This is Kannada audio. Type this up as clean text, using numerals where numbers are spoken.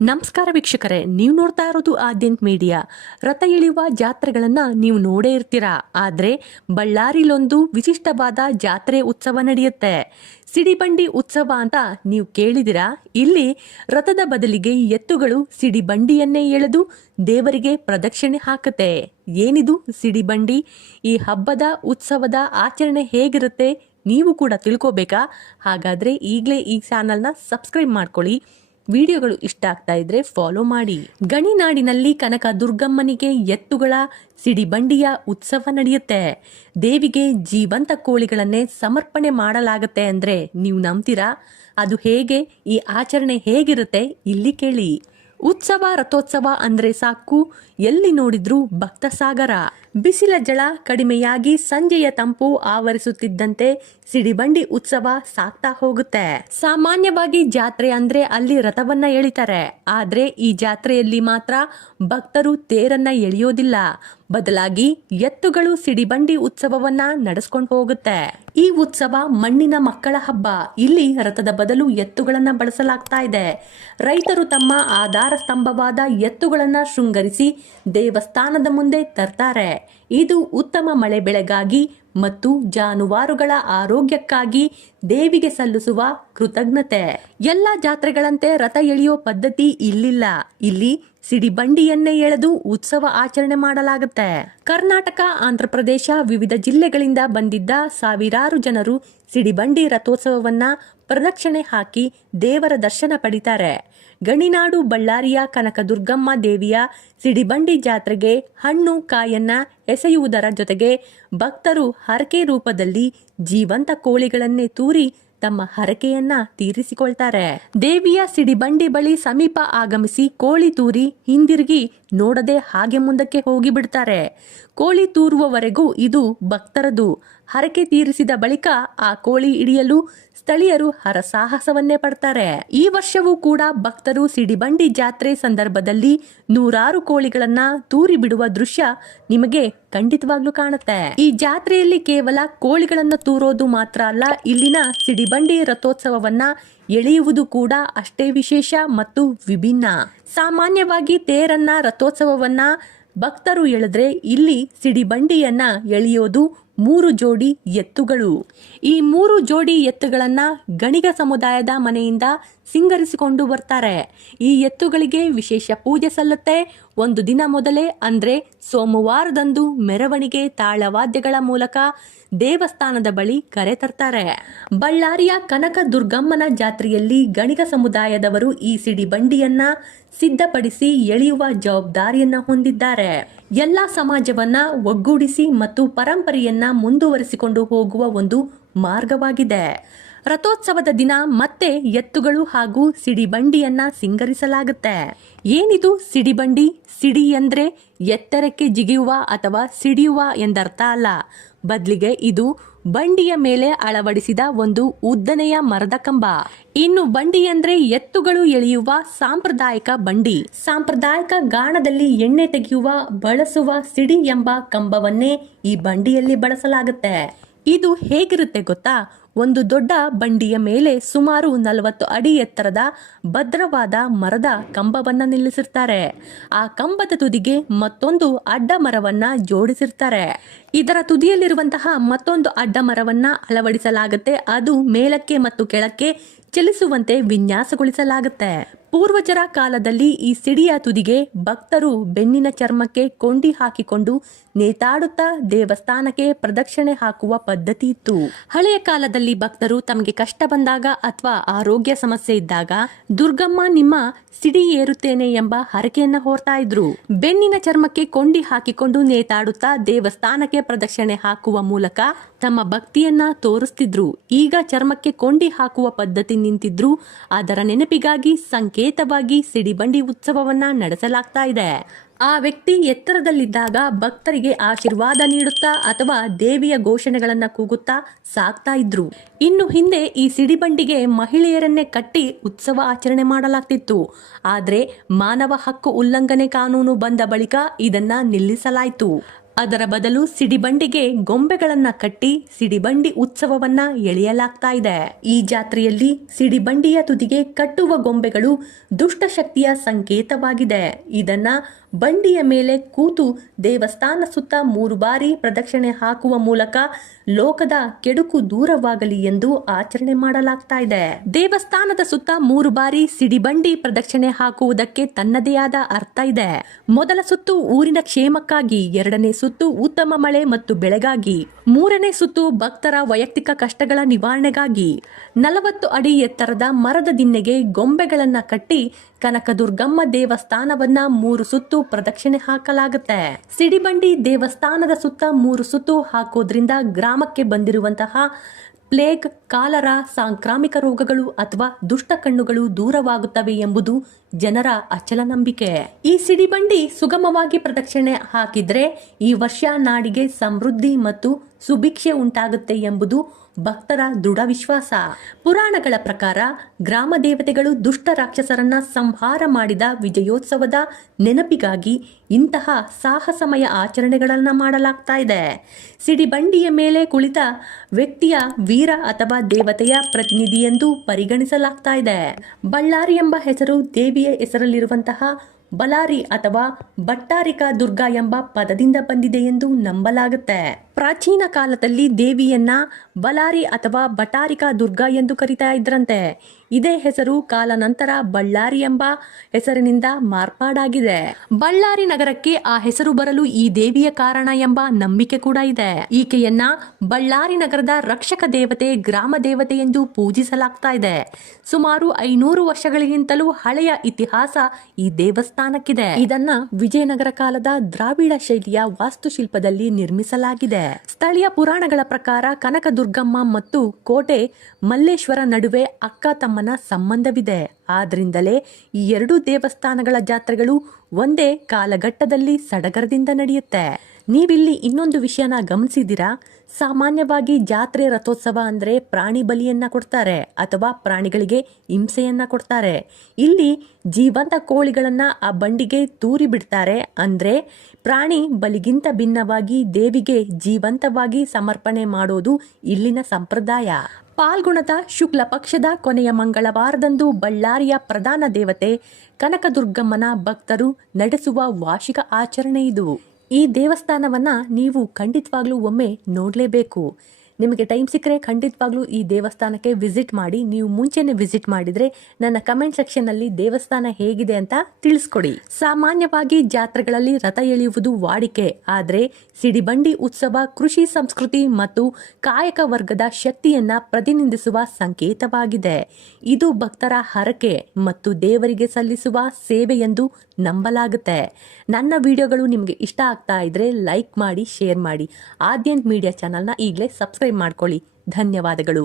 ನಮಸ್ಕಾರ ವೀಕ್ಷಕರೇ, ನೀವು ನೋಡ್ತಾ ಇರೋದು ಆದ್ಯಂತ್ ಮೀಡಿಯಾ. ರಥ ಎಳೆಯುವ ಜಾತ್ರೆಗಳನ್ನ ನೀವು ನೋಡೇ ಇರ್ತೀರಾ. ಆದ್ರೆ ಬಳ್ಳಾರಿಲೊಂದು ವಿಶಿಷ್ಟವಾದ ಜಾತ್ರೆ ಉತ್ಸವ ನಡೆಯುತ್ತೆ. ಸಿಡಿಬಂಡಿ ಉತ್ಸವ ಅಂತ ನೀವು ಕೇಳಿದಿರಾ? ಇಲ್ಲಿ ರಥದ ಬದಲಿಗೆ ಎತ್ತುಗಳು ಸಿಡಿಬಂಡಿಯನ್ನೇ ಎಳೆದು ದೇವರಿಗೆ ಪ್ರದಕ್ಷಿಣೆ ಹಾಕುತ್ತೆ. ಏನಿದು ಸಿಡಿಬಂಡಿ? ಈ ಹಬ್ಬದ ಉತ್ಸವದ ಆಚರಣೆ ಹೇಗಿರುತ್ತೆ ನೀವು ಕೂಡ ತಿಳ್ಕೋಬೇಕಾ? ಹಾಗಾದ್ರೆ ಈಗಲೇ ಈ ಚಾನಲ್ನ ಸಬ್ಸ್ಕ್ರೈಬ್ ಮಾಡ್ಕೊಳ್ಳಿ. ವಿಡಿಯೋಗಳು ಇಷ್ಟ ಆಗ್ತಾ ಇದ್ರೆ ಫಾಲೋ ಮಾಡಿ. ಗಣಿನಾಡಿನಲ್ಲಿ ಕನಕ ದುರ್ಗಮ್ಮನಿಗೆ ಎತ್ತುಗಳ ಸಿಡಿಬಂಡಿಯ ಉತ್ಸವ ನಡೆಯುತ್ತೆ. ದೇವಿಗೆ ಜೀವಂತ ಕೋಳಿಗಳನ್ನೇ ಸಮರ್ಪಣೆ ಮಾಡಲಾಗುತ್ತೆ ಅಂದ್ರೆ ನೀವು ನಂಬ್ತೀರಾ? ಅದು ಹೇಗೆ? ಈ ಆಚರಣೆ ಹೇಗಿರುತ್ತೆ ಇಲ್ಲಿ ಕೇಳಿ. ಉತ್ಸವ, ರಥೋತ್ಸವ ಅಂದ್ರೆ ಸಾಕು, ಎಲ್ಲಿ ನೋಡಿದ್ರೂ ಭಕ್ತ ಸಾಗರ. ಬಿಸಿಲ ಜಳ ಕಡಿಮೆಯಾಗಿ ಸಂಜೆಯ ತಂಪು ಆವರಿಸುತ್ತಿದ್ದಂತೆ ಸಿಡಿಬಂಡಿ ಉತ್ಸವ ಸಾಗ್ತಾ ಹೋಗುತ್ತೆ. ಸಾಮಾನ್ಯವಾಗಿ ಜಾತ್ರೆ ಅಂದ್ರೆ ಅಲ್ಲಿ ರಥವನ್ನ ಎಳಿತಾರೆ. ಆದ್ರೆ ಈ ಜಾತ್ರೆಯಲ್ಲಿ ಮಾತ್ರ ಭಕ್ತರು ತೇರನ್ನ ಎಳೆಯೋದಿಲ್ಲ, ಬದಲಾಗಿ ಎತ್ತುಗಳು ಸಿಡಿಬಂಡಿ ಉತ್ಸವವನ್ನ ನಡೆಸ್ಕೊಂಡು ಹೋಗುತ್ತೆ. ಈ ಉತ್ಸವ ಮಣ್ಣಿನ ಮಕ್ಕಳ ಹಬ್ಬ. ಇಲ್ಲಿ ರಥದ ಬದಲು ಎತ್ತುಗಳನ್ನ ಬಳಸಲಾಗ್ತಾ ಇದೆ. ರೈತರು ತಮ್ಮ ಆಧಾರ ಸ್ತಂಭವಾದ ಎತ್ತುಗಳನ್ನ ಶೃಂಗರಿಸಿ ದೇವಸ್ಥಾನದ ಮುಂದೆ ತರ್ತಾರೆ. ಇದು ಉತ್ತಮ ಮಳೆ ಬೆಳೆಗಾಗಿ ಮತ್ತು ಜಾನುವಾರುಗಳ ಆರೋಗ್ಯಕ್ಕಾಗಿ ದೇವಿಗೆ ಸಲ್ಲಿಸುವ ಕೃತಜ್ಞತೆ. ಎಲ್ಲ ಜಾತ್ರೆಗಳಂತೆ ರಥ ಎಳೆಯೋ ಪದ್ಧತಿ ಇಲ್ಲಿಲ್ಲ. ಇಲ್ಲಿ ಸಿಡಿಬಂಡಿಯನ್ನೇ ಎಳೆದು ಉತ್ಸವ ಆಚರಣೆ ಮಾಡಲಾಗುತ್ತೆ. ಕರ್ನಾಟಕ, ಆಂಧ್ರಪ್ರದೇಶ, ವಿವಿಧ ಜಿಲ್ಲೆಗಳಿಂದ ಬಂದಿದ್ದ ಸಾವಿರಾರು ಜನರು ಸಿಡಿಬಂಡಿ ರಥೋತ್ಸವವನ್ನ ಪ್ರದಕ್ಷಿಣೆ ಹಾಕಿ ದೇವರ ದರ್ಶನ ಪಡಿತಾರೆ. ಗಣಿನಾಡು ಬಳ್ಳಾರಿಯ ಕನಕದುರ್ಗಮ್ಮ ದೇವಿಯ ಸಿಡಿಬಂಡಿ ಜಾತ್ರೆಗೆ ಹಣ್ಣು ಕಾಯನ್ನ ಎಸೆಯುವುದರ ಜೊತೆಗೆ ಭಕ್ತರು ಹರಕೆ ರೂಪದಲ್ಲಿ ಜೀವಂತ ಕೋಳಿಗಳನ್ನೇ ತೂರಿ ತಮ್ಮ ಹರಕೆಯನ್ನ ತೀರಿಸಿಕೊಳ್ತಾರೆ. ದೇವಿಯ ಸಿಡಿಬಂಡಿ ಬಳಿ ಸಮೀಪ ಆಗಮಿಸಿ ಕೋಳಿ ತೂರಿ ಹಿಂದಿರುಗಿ ನೋಡದೆ ಹಾಗೆ ಮುಂದಕ್ಕೆ ಹೋಗಿ ಬಿಡ್ತಾರೆ. ಕೋಳಿ ತೂರುವವರೆಗೂ ಇದು ಭಕ್ತರದು. ಹರಕೆ ತೀರಿಸಿದ ಬಳಿಕ ಆ ಕೋಳಿ ಹಿಡಿಯಲು ಸ್ಥಳೀಯರು ಹರಸಾಹಸವನ್ನೇ ಪಡ್ತಾರೆ. ಈ ವರ್ಷವೂ ಕೂಡ ಭಕ್ತರು ಸಿಡಿಬಂಡಿ ಜಾತ್ರೆ ಸಂದರ್ಭದಲ್ಲಿ ನೂರಾರು ಕೋಳಿಗಳನ್ನ ತೂರಿ ಬಿಡುವ ದೃಶ್ಯ ನಿಮಗೆ ಖಂಡಿತವಾಗ್ಲೂ ಕಾಣುತ್ತೆ. ಈ ಜಾತ್ರೆಯಲ್ಲಿ ಕೇವಲ ಕೋಳಿಗಳನ್ನ ತೂರೋದು ಮಾತ್ರ ಅಲ್ಲ, ಇಲ್ಲಿನ ಸಿಡಿಬಂಡಿ ರಥೋತ್ಸವವನ್ನ ಎಳೆಯುವುದು ಕೂಡ ಅಷ್ಟೇ ವಿಶೇಷ ಮತ್ತು ವಿಭಿನ್ನ. ಸಾಮಾನ್ಯವಾಗಿ ತೇರನ್ನ, ರಥೋತ್ಸವವನ್ನ ಭಕ್ತರು ಎಳೆದ್ರೆ ಇಲ್ಲಿ ಸಿಡಿಬಂಡಿಯನ್ನ ಎಳೆಯೋದು 3 ಜೋಡಿ ಎತ್ತುಗಳು. ಈ 3 ಜೋಡಿ ಎತ್ತುಗಳನ್ನ ಗಣಿಗ ಸಮುದಾಯದ ಮನೆಯಿಂದ ಸಿಂಗರಿಸಿಕೊಂಡು ಬರ್ತಾರೆ. ಈ ಎತ್ತುಗಳಿಗೆ ವಿಶೇಷ ಪೂಜೆ ಸಲ್ಲುತ್ತೆ. ಒಂದು ದಿನ ಮೊದಲೇ ಅಂದ್ರೆ ಸೋಮವಾರದಂದು ಮೆರವಣಿಗೆ ತಾಳವಾದ್ಯಗಳ ಮೂಲಕ ದೇವಸ್ಥಾನದ ಬಳಿ ಕರೆ ತರ್ತಾರೆ. ಬಳ್ಳಾರಿಯ ಕನಕ ದುರ್ಗಮ್ಮನ ಜಾತ್ರೆಯಲ್ಲಿ ಗಣಿಗ ಸಮುದಾಯದವರು ಈ ಸಿಡಿಬಂಡಿಯನ್ನ ಸಿದ್ಧಪಡಿಸಿ ಎಳೆಯುವ ಜವಾಬ್ದಾರಿಯನ್ನ ಹೊಂದಿದ್ದಾರೆ. ಎಲ್ಲ ಸಮಾಜವನ್ನ ಒಗ್ಗೂಡಿಸಿ ಮತ್ತು ಪರಂಪರೆಯನ್ನ ಮುಂದುವರಿಸಿಕೊಂಡು ಹೋಗುವ ಒಂದು ಮಾರ್ಗವಾಗಿದೆ. ರಥೋತ್ಸವದ ದಿನ ಮತ್ತೆ ಎತ್ತುಗಳು ಹಾಗೂ ಸಿಡಿಬಂಡಿಯನ್ನ ಸಿಂಗರಿಸಲಾಗುತ್ತೆ. ಏನಿದು ಸಿಡಿಬಂಡಿ? ಸಿಡಿ ಅಂದ್ರೆ ಎತ್ತರಕ್ಕೆ ಜಿಗಿಯುವ ಅಥವಾ ಸಿಡಿಯುವ ಎಂದರ್ಥ ಅಲ್ಲ. ಬದಲಿಗೆ ಇದು ಬಂಡಿಯ ಮೇಲೆ ಅಳವಡಿಸಿದ ಒಂದು ಉದ್ದನೆಯ ಮರದ ಕಂಬ. ಇನ್ನು ಬಂಡಿ ಅಂದ್ರೆ ಎತ್ತುಗಳು ಎಳೆಯುವ ಸಾಂಪ್ರದಾಯಿಕ ಬಂಡಿ. ಸಾಂಪ್ರದಾಯಿಕ ಗಾಣದಲ್ಲಿ ಎಣ್ಣೆ ತೆಗೆಯುವ ಬಳಸುವ ಸಿಡಿ ಎಂಬ ಕಂಬವನ್ನೇ ಈ ಬಂಡಿಯಲ್ಲಿ ಬಳಸಲಾಗುತ್ತೆ. ಇದು ಹೇಗಿರುತ್ತೆ ಗೊತ್ತಾ? ಒಂದು ದೊಡ್ಡ ಬಂಡಿಯ ಮೇಲೆ ಸುಮಾರು 40 ಅಡಿ ಎತ್ತರದ ಭದ್ರವಾದ ಮರದ ಕಂಬವನ್ನ ನಿಲ್ಲಿಸಿರ್ತಾರೆ. ಆ ಕಂಬದ ತುದಿಗೆ ಮತ್ತೊಂದು ಅಡ್ಡ ಮರವನ್ನ ಜೋಡಿಸಿರ್ತಾರೆ. ಇದರ ತುದಿಯಲ್ಲಿರುವಂತಹ ಮತ್ತೊಂದು ಅಡ್ಡ ಮರವನ್ನ ಅಳವಡಿಸಲಾಗುತ್ತೆ. ಅದು ಮೇಲಕ್ಕೆ ಮತ್ತು ಕೆಳಕ್ಕೆ ಚಲಿಸುವಂತೆ ವಿನ್ಯಾಸಗೊಳಿಸಲಾಗುತ್ತೆ. ಪೂರ್ವಜರ ಕಾಲದಲ್ಲಿ ಈ ಸಿಡಿಯ ತುದಿಗೆ ಭಕ್ತರು ಬೆನ್ನಿನ ಚರ್ಮಕ್ಕೆ ಕೊಂಡಿ ಹಾಕಿಕೊಂಡು ನೇತಾಡುತ್ತಾ ದೇವಸ್ಥಾನಕ್ಕೆ ಪ್ರದಕ್ಷಿಣೆ ಹಾಕುವ ಪದ್ಧತಿ ಇತ್ತು. ಹಳೆಯ ಕಾಲದಲ್ಲಿ ಭಕ್ತರು ತಮಗೆ ಕಷ್ಟ ಬಂದಾಗ ಅಥವಾ ಆರೋಗ್ಯ ಸಮಸ್ಯೆ ಇದ್ದಾಗ ದುರ್ಗಮ್ಮ ನಿಮ್ಮ ಸಿಡಿ ಏರುತ್ತೇನೆ ಎಂಬ ಹರಕೆಯನ್ನ ಹೊರ್ತಾ ಇದ್ರು. ಬೆನ್ನಿನ ಚರ್ಮಕ್ಕೆ ಕೊಂಡಿ ಹಾಕಿಕೊಂಡು ನೇತಾಡುತ್ತಾ ದೇವಸ್ಥಾನಕ್ಕೆ ಪ್ರದಕ್ಷಿಣೆ ಹಾಕುವ ಮೂಲಕ ತಮ್ಮ ಭಕ್ತಿಯನ್ನ ತೋರಿಸ್ತಿದ್ರು. ಈಗ ಚರ್ಮಕ್ಕೆ ಕೊಂಡಿ ಹಾಕುವ ಪದ್ಧತಿ ನಿಂತಿದ್ರು. ಅದರ ನೆನಪಿಗಾಗಿ ಸಂಕೇತವಾಗಿ ಸಿಡಿಬಂಡಿ ಉತ್ಸವವನ್ನ ನಡೆಸಲಾಗ್ತಾ ಇದೆ. ಆ ವ್ಯಕ್ತಿ ಎತ್ತರದಲ್ಲಿದ್ದಾಗ ಭಕ್ತರಿಗೆ ಆಶೀರ್ವಾದ ನೀಡುತ್ತಾ ಅಥವಾ ದೇವಿಯ ಘೋಷಣೆಗಳನ್ನ ಕೂಗುತ್ತಾ ಸಾಕ್ತಾ ಇದ್ರು. ಇನ್ನು ಹಿಂದೆ ಈ ಸಿಡಿಬಂಡಿಗೆ ಮಹಿಳೆಯರನ್ನೇ ಕಟ್ಟಿ ಉತ್ಸವ ಆಚರಣೆ ಮಾಡಲಾಗ್ತಿತ್ತು. ಆದ್ರೆ ಮಾನವ ಹಕ್ಕು ಉಲ್ಲಂಘನೆ ಕಾನೂನು ಬಂದ ಬಳಿಕ ಇದನ್ನ ನಿಲ್ಲಿಸಲಾಯಿತು. ಅದರ ಬದಲು ಸಿಡಿಬಂಡಿಗೆ ಗೊಂಬೆಗಳನ್ನ ಕಟ್ಟಿ ಸಿಡಿಬಂಡಿ ಉತ್ಸವವನ್ನ ಎಳೆಯಲಾಗ್ತಾ ಇದೆ. ಈ ಜಾತ್ರೆಯಲ್ಲಿ ಸಿಡಿಬಂಡಿಯ ತುದಿಗೆ ಕಟ್ಟುವ ಗೊಂಬೆಗಳು ದುಷ್ಟಶಕ್ತಿಯ ಸಂಕೇತವಾಗಿದೆ. ಇದನ್ನ ಬಂಡಿಯ ಮೇಲೆ ಕೂತು ದೇವಸ್ಥಾನ ಸುತ್ತ 3 ಬಾರಿ ಪ್ರದಕ್ಷಿಣೆ ಹಾಕುವ ಮೂಲಕ ಲೋಕದ ಕೆಡುಕು ದೂರವಾಗಲಿ ಎಂದು ಆಚರಣೆ ಮಾಡಲಾಗ್ತಾ ಇದೆ. ದೇವಸ್ಥಾನದ ಸುತ್ತ 3 ಬಾರಿ ಸಿಡಿಬಂಡಿ ಪ್ರದಕ್ಷಿಣೆ ಹಾಕುವುದಕ್ಕೆ ತನ್ನದೇ ಆದ ಅರ್ಥ ಇದೆ. ಮೊದಲ ಸುತ್ತು ಊರಿನ ಕ್ಷೇಮಕ್ಕಾಗಿ, 2ನೇ ಸುತ್ತು ಉತ್ತಮ ಮಳೆ ಮತ್ತು ಬೆಳೆಗಾಗಿ, 3ನೇ ಸುತ್ತು ಭಕ್ತರ ವೈಯಕ್ತಿಕ ಕಷ್ಟಗಳ ನಿವಾರಣೆಗಾಗಿ 40 ಅಡಿ ಎತ್ತರದ ಮರದ ದಿನ್ನೆಗೆ ಗೊಂಬೆಗಳನ್ನ ಕಟ್ಟಿ ಕನಕದುರ್ಗಮ್ಮ ದೇವಸ್ಥಾನವನ್ನ 3 ಸುತ್ತು ಪ್ರದಕ್ಷಿಣೆ ಹಾಕಲಾಗುತ್ತೆ. ಸಿಡಿಬಂಡಿ ದೇವಸ್ಥಾನದ ಸುತ್ತ 3 ಸುತ್ತು ಹಾಕೋದ್ರಿಂದ ಗ್ರಾಮಕ್ಕೆ ಬಂದಿರುವಂತಹ ಪ್ಲೇಗ್, ಕಾಲರ, ಸಾಂಕ್ರಾಮಿಕ ರೋಗಗಳು ಅಥವಾ ದುಷ್ಟ ಕಣ್ಣುಗಳು ದೂರವಾಗುತ್ತವೆ ಎಂಬುದು ಜನರ ಅಚಲ ನಂಬಿಕೆ. ಈ ಸಿಡಿಬಂಡಿ ಸುಗಮವಾಗಿ ಪ್ರದಕ್ಷಿಣೆ ಹಾಕಿದ್ರೆ ಈ ವರ್ಷ ನಾಡಿಗೆ ಸಮೃದ್ಧಿ ಮತ್ತು ಸುಭಿಕ್ಷೆ ಉಂಟಾಗುತ್ತೆ ಎಂಬುದು ಭಕ್ತರ ದೃಢ ವಿಶ್ವಾಸ. ಪುರಾಣಗಳ ಪ್ರಕಾರ ಗ್ರಾಮ ದೇವತೆಗಳು ದುಷ್ಟ ರಾಕ್ಷಸರನ್ನ ಸಂಹಾರ ಮಾಡಿದ ವಿಜಯೋತ್ಸವದ ನೆನಪಿಗಾಗಿ ಇಂತಹ ಸಾಹಸಮಯ ಆಚರಣೆಗಳನ್ನ ಮಾಡಲಾಗ್ತಾ ಇದೆ. ಸಿಡಿಬಂಡಿಯ ಮೇಲೆ ಕುಳಿತ ವ್ಯಕ್ತಿಯ ವೀರ ಅಥವಾ ದೇವತೆಯ ಪ್ರತಿನಿಧಿ ಎಂದು ಪರಿಗಣಿಸಲಾಗ್ತಾ ಇದೆ. ಬಳ್ಳಾರಿ ಎಂಬ ಹೆಸರು ದೇವಿಯ ಹೆಸರಲ್ಲಿರುವಂತಹ ಬಲಾರಿ ಅಥವಾ ಭಟ್ಟಾರಿಕಾ ದುರ್ಗಾ ಎಂಬ ಪದದಿಂದ ಬಂದಿದೆ ಎಂದು ನಂಬಲಾಗುತ್ತೆ. ಪ್ರಾಚೀನ ಕಾಲದಲ್ಲಿ ದೇವಿಯನ್ನ ಬಲಾರಿ ಅಥವಾ ಭಟ್ಟಾರಿಕಾ ದುರ್ಗಾ ಎಂದು ಕರೀತಾ ಇದ್ರಂತೆ. ಇದೇ ಹೆಸರು ಕಾಲಾನಂತರ ಬಳ್ಳಾರಿ ಎಂಬ ಹೆಸರಿನಿಂದ ಮಾರ್ಪಾಡಾಗಿದೆ. ಬಳ್ಳಾರಿ ನಗರಕ್ಕೆ ಆ ಹೆಸರು ಬರಲು ಈ ದೇವಿಯ ಕಾರಣ ಎಂಬ ನಂಬಿಕೆ ಕೂಡ ಇದೆ. ಈಕೆಯನ್ನ ಬಳ್ಳಾರಿ ನಗರದ ರಕ್ಷಕ ದೇವತೆ, ಗ್ರಾಮ ದೇವತೆ ಎಂದು ಪೂಜಿಸಲಾಗ್ತಾ ಇದೆ. ಸುಮಾರು 500 ವರ್ಷಗಳಿಗಿಂತಲೂ ಹಳೆಯ ಇತಿಹಾಸ ಈ ದೇವಸ್ಥಾನಕ್ಕಿದೆ. ಇದನ್ನ ವಿಜಯನಗರ ಕಾಲದ ದ್ರಾವಿಡ ಶೈಲಿಯ ವಾಸ್ತುಶಿಲ್ಪದಲ್ಲಿ ನಿರ್ಮಿಸಲಾಗಿದೆ. ಸ್ಥಳೀಯ ಪುರಾಣಗಳ ಪ್ರಕಾರ ಕನಕದುರ್ಗಮ್ಮ ಮತ್ತು ಕೋಟೆ ಮಲ್ಲೇಶ್ವರ ನಡುವೆ ಅಕ್ಕ ತಮ್ಮನ ಸಂಬಂಧವಿದೆ. ಆದ್ರಿಂದಲೇ ಈ 2 ದೇವಸ್ಥಾನಗಳ ಜಾತ್ರೆಗಳು ಒಂದೇ ಕಾಲಘಟ್ಟದಲ್ಲಿ ಸಡಗರದಿಂದ ನಡೆಯುತ್ತೆ. ನೀವಿಲ್ಲಿ ಇನ್ನೊಂದು ವಿಷಯನ ಗಮನಿಸಿದಿರಾ? ಸಾಮಾನ್ಯವಾಗಿ ಜಾತ್ರೆ ರಥೋತ್ಸವ ಅಂದ್ರೆ ಪ್ರಾಣಿ ಬಲಿಯನ್ನ ಕೊಡ್ತಾರೆ ಅಥವಾ ಪ್ರಾಣಿಗಳಿಗೆ ಹಿಂಸೆಯನ್ನ ಕೊಡ್ತಾರೆ. ಇಲ್ಲಿ ಜೀವಂತ ಕೋಳಿಗಳನ್ನ ಆ ಬಂಡಿಗೆ ತೂರಿ ಬಿಡ್ತಾರೆ. ಅಂದ್ರೆ ಪ್ರಾಣಿ ಬಲಿಗಿಂತ ಭಿನ್ನವಾಗಿ ದೇವಿಗೆ ಜೀವಂತವಾಗಿ ಸಮರ್ಪಣೆ ಮಾಡೋದು ಇಲ್ಲಿನ ಸಂಪ್ರದಾಯ. ಪಾಲ್ಗುಣದ ಶುಕ್ಲ ಪಕ್ಷದ ಕೊನೆಯ ಮಂಗಳವಾರದಂದು ಬಳ್ಳಾರಿಯ ಪ್ರಧಾನ ದೇವತೆ ಕನಕದುರ್ಗಮ್ಮನ ಭಕ್ತರು ನಡೆಸುವ ವಾರ್ಷಿಕ ಆಚರಣೆ ಇದು. ಈ ದೇವಸ್ಥಾನವನ್ನ ನೀವು ಖಂಡಿತವಾಗ್ಲೂ ಒಮ್ಮೆ ನೋಡಲೇಬೇಕು. ನಿಮಗೆ ಟೈಮ್ ಸಿಕ್ಕರೆ ಖಂಡಿತವಾಗ್ಲೂ ಈ ದೇವಸ್ಥಾನಕ್ಕೆ ವಿಸಿಟ್ ಮಾಡಿ. ನೀವು ಮುಂಚೆನೆ ವಿಸಿಟ್ ಮಾಡಿದ್ರೆ ನನ್ನ ಕಮೆಂಟ್ ಸೆಕ್ಷನ್ ನಲ್ಲಿ ದೇವಸ್ಥಾನ ಹೇಗಿದೆ ಅಂತ ತಿಳಿಸ್ಕೊಡಿ. ಸಾಮಾನ್ಯವಾಗಿ ಜಾತ್ರೆಗಳಲ್ಲಿ ರಥ ಎಳೆಯುವುದು ವಾಡಿಕೆ. ಆದ್ರೆ ಸಿಡಿಬಂಡಿ ಉತ್ಸವ ಕೃಷಿ ಸಂಸ್ಕೃತಿ ಮತ್ತು ಕಾಯಕ ವರ್ಗದ ಶಕ್ತಿಯನ್ನ ಪ್ರತಿನಿಧಿಸುವ ಸಂಕೇತವಾಗಿದೆ. ಇದು ಭಕ್ತರ ಹರಕೆ ಮತ್ತು ದೇವರಿಗೆ ಸಲ್ಲಿಸುವ ಸೇವೆ ಎಂದು ನಂಬಲಾಗುತ್ತೆ. ನನ್ನ ವಿಡಿಯೋಗಳು ನಿಮಗೆ ಇಷ್ಟ ಆಗ್ತಾ ಇದ್ರೆ ಲೈಕ್ ಮಾಡಿ, ಶೇರ್ ಮಾಡಿ. ಆದ್ಯಂತ್ ಮೀಡಿಯಾ ಚಾನಲ್ನ ಈಗಲೇ ಸಬ್ಸ್ಕ್ರೈಬ್ ಮಾಡ್ಕೊಳ್ಳಿ. ಧನ್ಯವಾದಗಳು.